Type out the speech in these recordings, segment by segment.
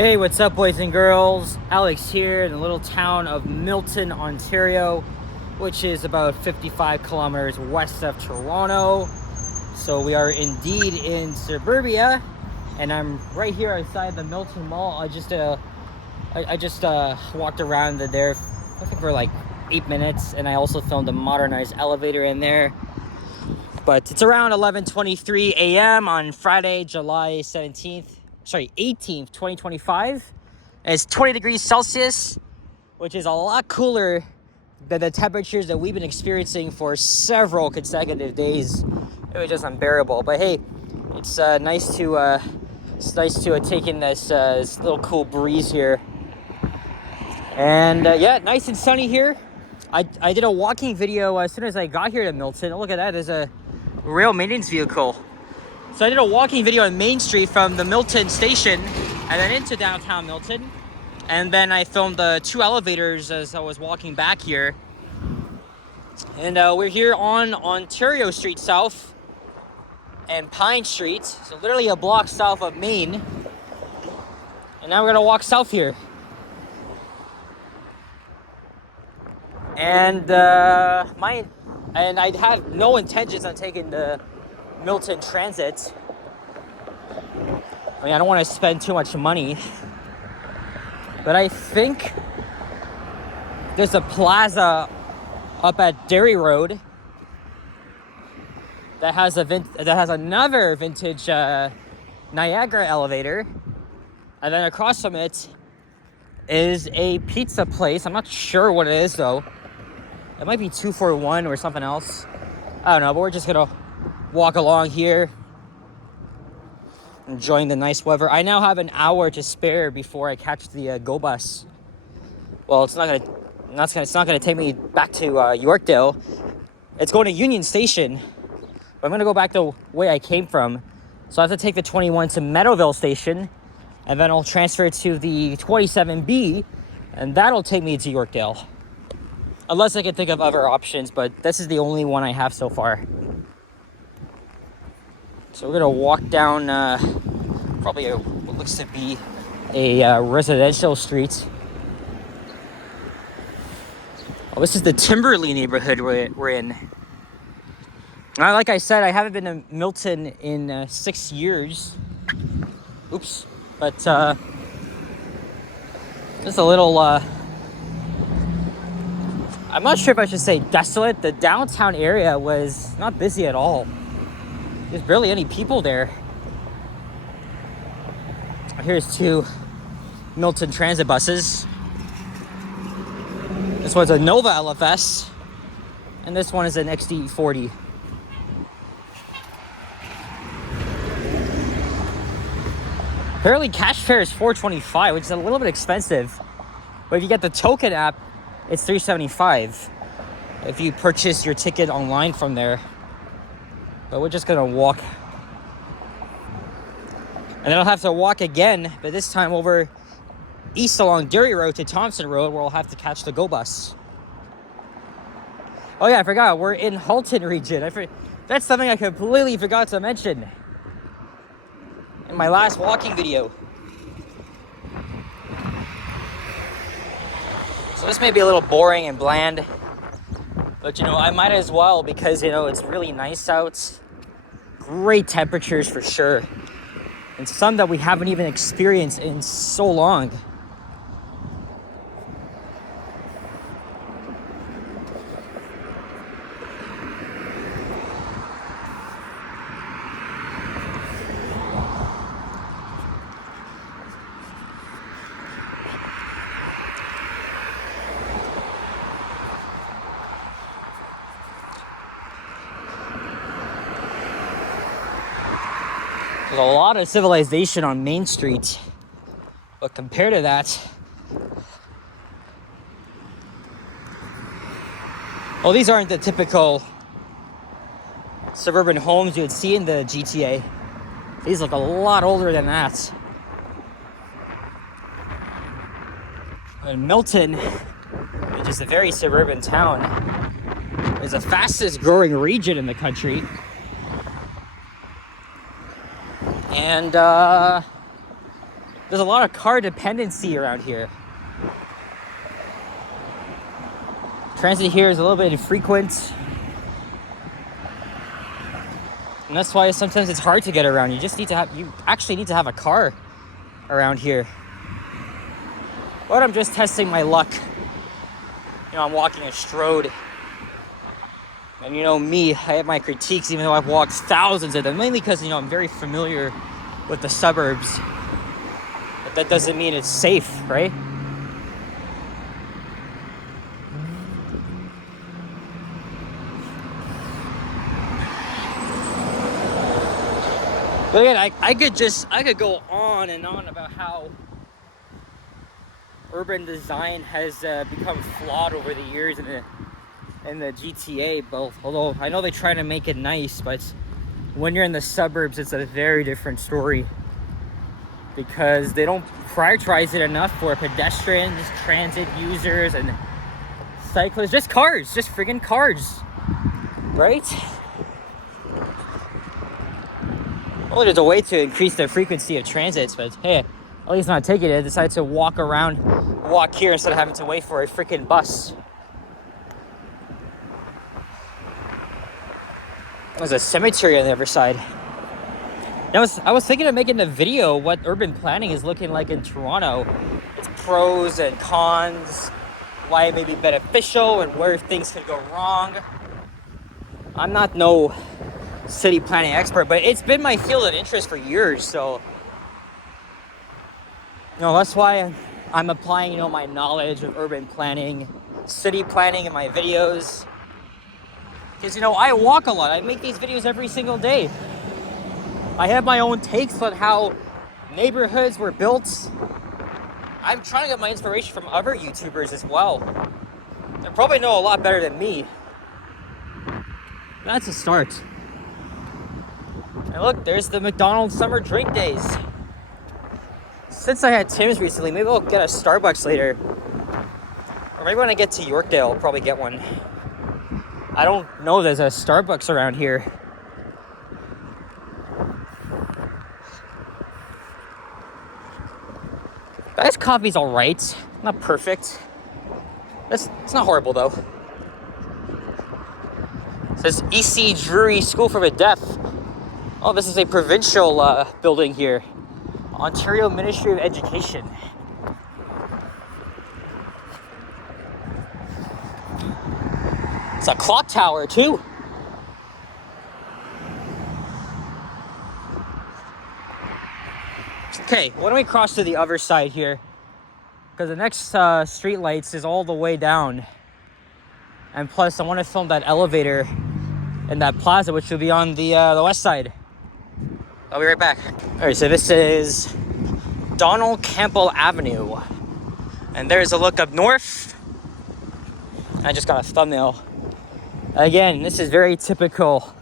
Hey, what's up, boys and girls? Alex here in the little town of Milton, Ontario, which is about 55 kilometers west of Toronto. So we are indeed in suburbia, and I'm right here outside the Milton Mall. I just walked around there, I think for like 8 minutes, and I also filmed a modernized elevator in there. But it's around 11:23 a.m. on Friday, July 18th, 2025. And it's 20 degrees Celsius, which is a lot cooler than the temperatures that we've been experiencing for several consecutive days. It was just unbearable. But hey, it's nice to take in this little cool breeze here. And yeah, nice and sunny here. I did a walking video as soon as I got here to Milton. Oh, look at that, there's a rail maintenance vehicle. So I did a walking video on Main Street from the Milton station and then into downtown Milton. And then I filmed the two elevators as I was walking back here. And we're here on Ontario Street South and Pine Street. So literally a block south of Main. And now we're gonna walk south here. And I have no intentions on taking the Milton Transit. I mean, I don't want to spend too much money, but I think there's a plaza up at Derry Road that has another vintage Niagara elevator, and then across from it is a pizza place. I'm not sure what it is though. It might be 241 or something else. I don't know, but we're just gonna walk along here, enjoying the nice weather. I now have an hour to spare before I catch the GO bus. Well, it's not gonna take me back to Yorkdale. It's going to Union Station, but I'm gonna go back the way I came from. So I have to take the 21 to Meadowville Station, and then I'll transfer to the 27B, and that'll take me to Yorkdale. Unless I can think of other options, but this is the only one I have so far. So we're gonna walk down probably what looks to be a residential street. Oh, this is the Timberley neighborhood we're in. Like I said, I haven't been to Milton in 6 years. Oops. But just a little, I'm not sure if I should say desolate. The downtown area was not busy at all. There's barely any people there. Here's two Milton Transit buses. This one's a Nova LFS, and this one is an XD40. Apparently cash fare is $4.25, which is a little bit expensive. But if you get the token app, it's $3.75 if you purchase your ticket online from there. But we're just gonna walk. And then I'll have to walk again, but this time over east along Derry Road to Thompson Road, where I'll have to catch the GO bus. Oh yeah, I forgot, we're in Halton region. That's something I completely forgot to mention in my last walking video. So this may be a little boring and bland, but I might as well, because it's really nice out. Great temperatures for sure, and some that we haven't even experienced in so long. There's a lot of civilization on Main Street, but compared to that, well, these aren't the typical suburban homes you would see in the GTA. These look a lot older than that. And Milton, which is a very suburban town, is the fastest growing region in the country. And there's a lot of car dependency around here. Transit here is a little bit infrequent. And that's why sometimes it's hard to get around. You actually need to have a car around here. But I'm just testing my luck. You know, I'm walking a Strode. And you know me, I have my critiques even though I've walked thousands of them. Mainly because, you know, I'm very familiar with the suburbs. But that doesn't mean it's safe, right? But again, I could go on and on about how urban design has become flawed over the years in the GTA. Both, although I know they try to make it nice, but when you're in the suburbs, it's a very different story because they don't prioritize it enough for pedestrians, transit users, and cyclists. Just cars, just friggin' cars, right? Well, there's a way to increase the frequency of transits, but hey, at least not taking it. I decided to walk here instead of having to wait for a freaking bus. There's a cemetery on the other side. I was thinking of making a video what urban planning is looking like in Toronto. Its pros and cons, why it may be beneficial and where things could go wrong. I'm not no city planning expert, but it's been my field of interest for years, so you know, that's why I'm applying, you know, my knowledge of urban planning, city planning in my videos. Because, you know, I walk a lot. I make these videos every single day. I have my own takes on how neighborhoods were built. I'm trying to get my inspiration from other YouTubers as well. They probably know a lot better than me. That's a start. And look, there's the McDonald's summer drink days. Since I had Tim's recently, maybe I'll get a Starbucks later. Or maybe when I get to Yorkdale, I'll probably get one. I don't know there's a Starbucks around here. This coffee's alright. Not perfect. It's not horrible though. It says EC Drury School for the Deaf. Oh, this is a provincial building here. Ontario Ministry of Education. It's a clock tower too. Okay, why don't we cross to the other side here? Because the next street lights is all the way down. And plus, I want to film that elevator in that plaza, which will be on the west side. I'll be right back. All right, so this is Donald Campbell Avenue. And there's a look up north. I just got a thumbnail. Again, this is very typical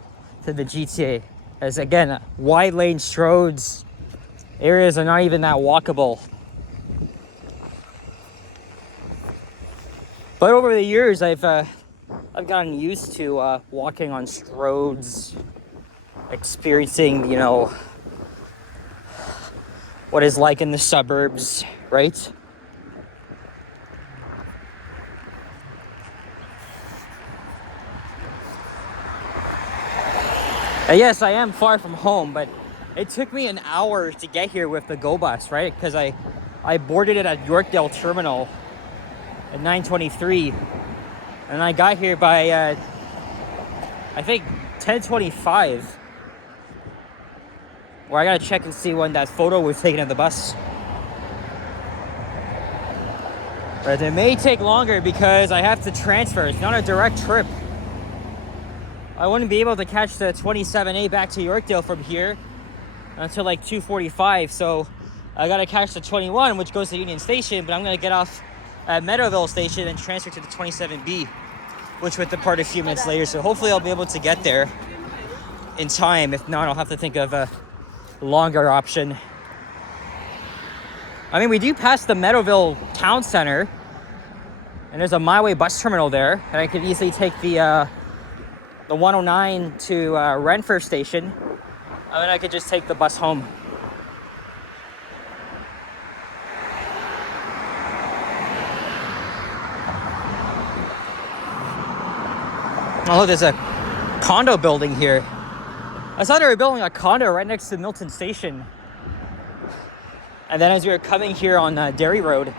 to the GTA. As again, wide lane roads, areas are not even that walkable. But over the years, I've gotten used to walking on roads, experiencing, you know, what it's like in the suburbs, right? And yes, I am far from home, but it took me an hour to get here with the GO bus, right? Because I boarded it at Yorkdale Terminal at 9:23, and I got here by I think 10:25. Where I gotta check and see when that photo was taken of the bus. But it may take longer because I have to transfer. It's not a direct trip. I wouldn't be able to catch the 27A back to Yorkdale from here until like 2:45. So I gotta catch the 21, which goes to Union Station, but I'm gonna get off at Meadowville Station and transfer to the 27B, which would depart a few minutes later. So hopefully I'll be able to get there in time. If not, I'll have to think of a longer option. I mean, we do pass the Meadowville Town Center, and there's a My Way bus terminal there, and I could easily take the 109 to Renfrew Station, and then I could just take the bus home. Oh, there's a condo building here. I thought they were building a condo right next to Milton Station. And then as we were coming here on Derry Road,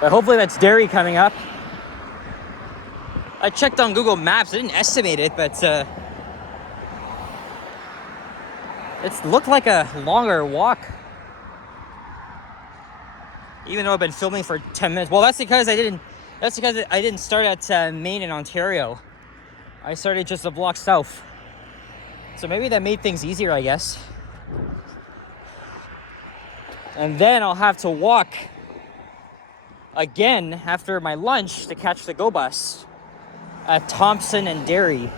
but hopefully that's Derry coming up. I checked on Google Maps. I didn't estimate it, but it looked like a longer walk. Even though I've been filming for 10 minutes. Well, that's because I didn't start at Maine and Ontario. I started just a block south. So maybe that made things easier, I guess. And then I'll have to walk again after my lunch to catch the GO bus at Thompson and Derry.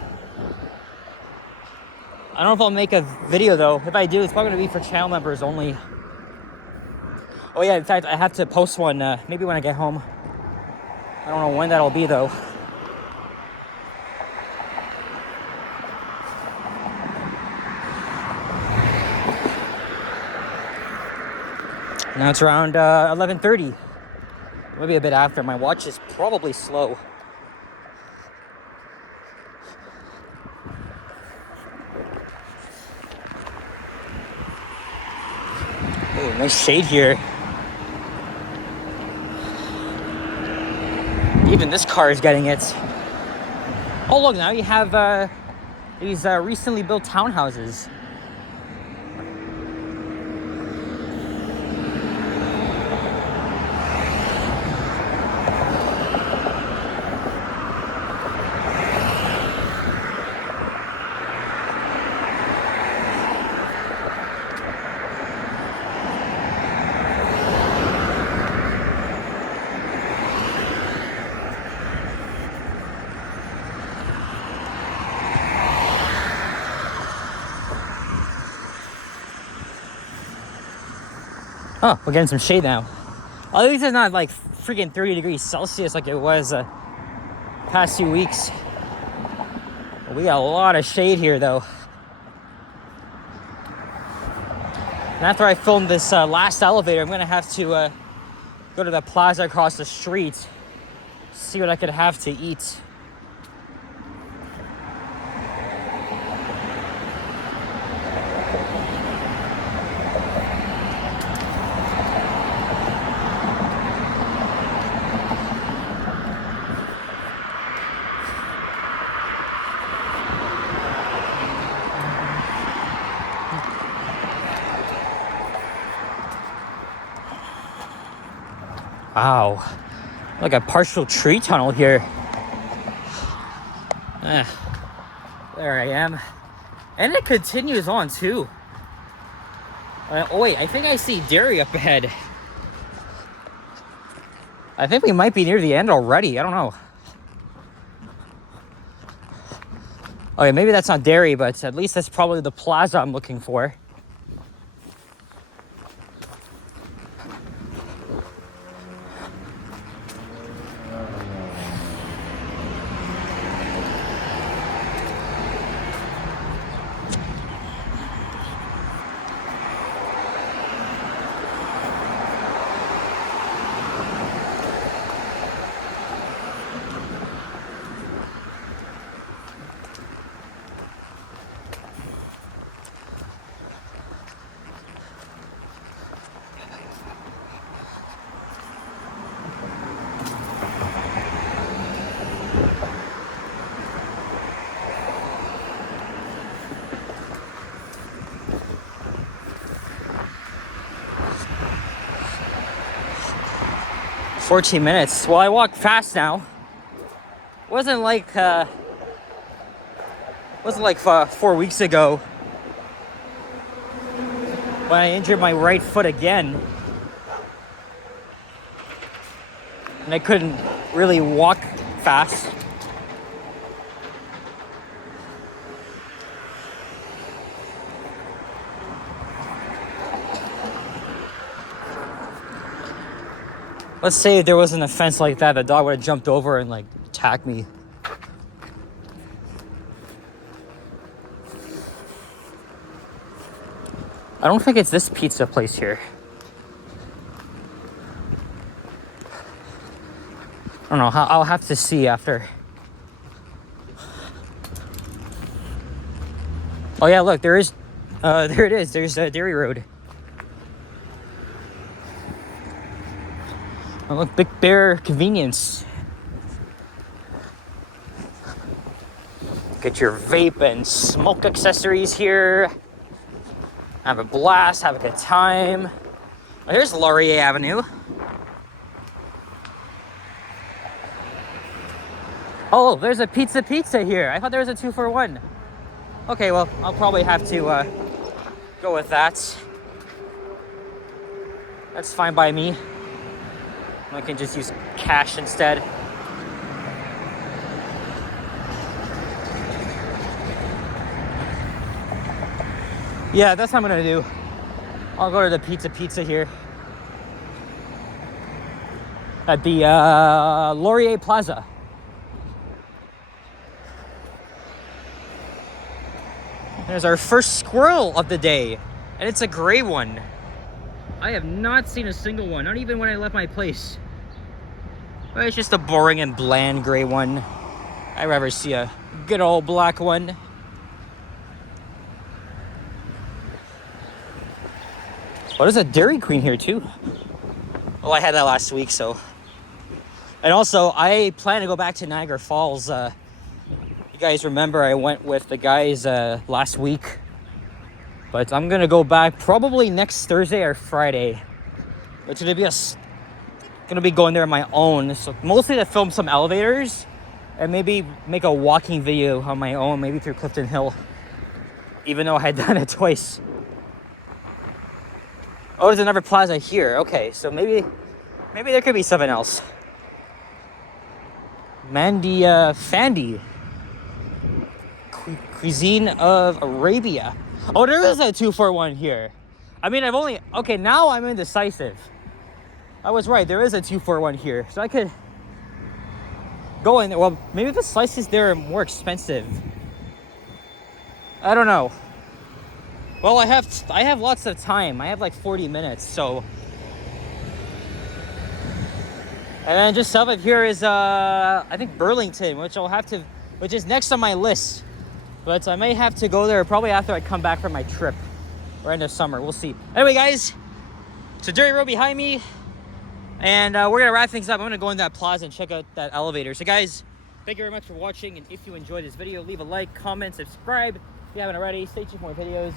I don't know if I'll make a video though. If I do, it's probably gonna be for channel members only. Oh yeah, in fact, I have to post one maybe when I get home. I don't know when that'll be though. Now it's around 11:30. Maybe a bit after. My watch is probably slow. Oh, nice shade here. Even this car is getting it. Oh look, now you have these recently built townhouses. Oh, we're getting some shade now. At least it's not like freaking 30 degrees Celsius like it was past few weeks. We got a lot of shade here though. And after I filmed this last elevator, I'm gonna have to go to the plaza across the street, see what I could have to eat. Wow, like a partial tree tunnel here. There I am. And it continues on too. Oh wait, I think I see Derry up ahead. I think we might be near the end already, I don't know. Okay, maybe that's not Derry, but at least that's probably the plaza I'm looking for. "14 minutes. Well, I walk fast now. Wasn't like 4 weeks ago when I injured my right foot again, and I couldn't really walk fast. Let's say if there wasn't a fence like that, the dog would have jumped over and like attacked me. I don't think it's this pizza place here. I don't know how, I'll have to see after. Oh yeah, look, there is, there it is. There's a Dairy Road. Oh, look, Big Bear Convenience. Get your vape and smoke accessories here. Have a blast, have a good time. Oh, here's Laurier Avenue. Oh, there's a pizza here. I thought there was a 2-for-1. Okay, well, I'll probably have to go with that. That's fine by me. I can just use cash instead. Yeah, that's what I'm gonna do. I'll go to the pizza here at the Laurier Plaza. There's our first squirrel of the day, and it's a gray one. I have not seen a single one, not even when I left my place. But it's just a boring and bland gray one. I'd rather see a good old black one. Oh, there's a Dairy Queen here too. Well, I had that last week, so. And also, I plan to go back to Niagara Falls. You guys remember I went with the guys last week. But I'm gonna go back probably next Thursday or Friday. It's gonna be going there on my own. So mostly to film some elevators and maybe make a walking video on my own, maybe through Clifton Hill. Even though I had done it twice. Oh, there's another plaza here. Okay, so maybe there could be something else. Fandy. Cuisine of Arabia. Oh, there is a 2-for-1 here. I mean, okay, now I'm indecisive. I was right, there is a 2-for-1 here. So I could go in there. Well, maybe the slices there are more expensive. I don't know. Well, I have lots of time. I have like 40 minutes, so. And then just south of here is I think Burlington, which is next on my list. But I may have to go there probably after I come back from my trip or end of summer. We'll see. Anyway, guys, so Dairy Road behind me, and we're gonna wrap things up. I'm gonna go in that plaza and check out that elevator. So, guys, thank you very much for watching. And if you enjoyed this video, leave a like, comment, subscribe if you haven't already. Stay tuned for more videos.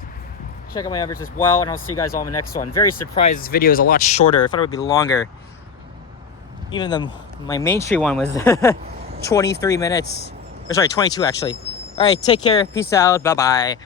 Check out my others as well, and I'll see you guys all in the next one. Very surprised this video is a lot shorter. I thought it would be longer. Even my Main Street one was 23 minutes. Or sorry, 22 actually. All right, take care. Peace out. Bye-bye.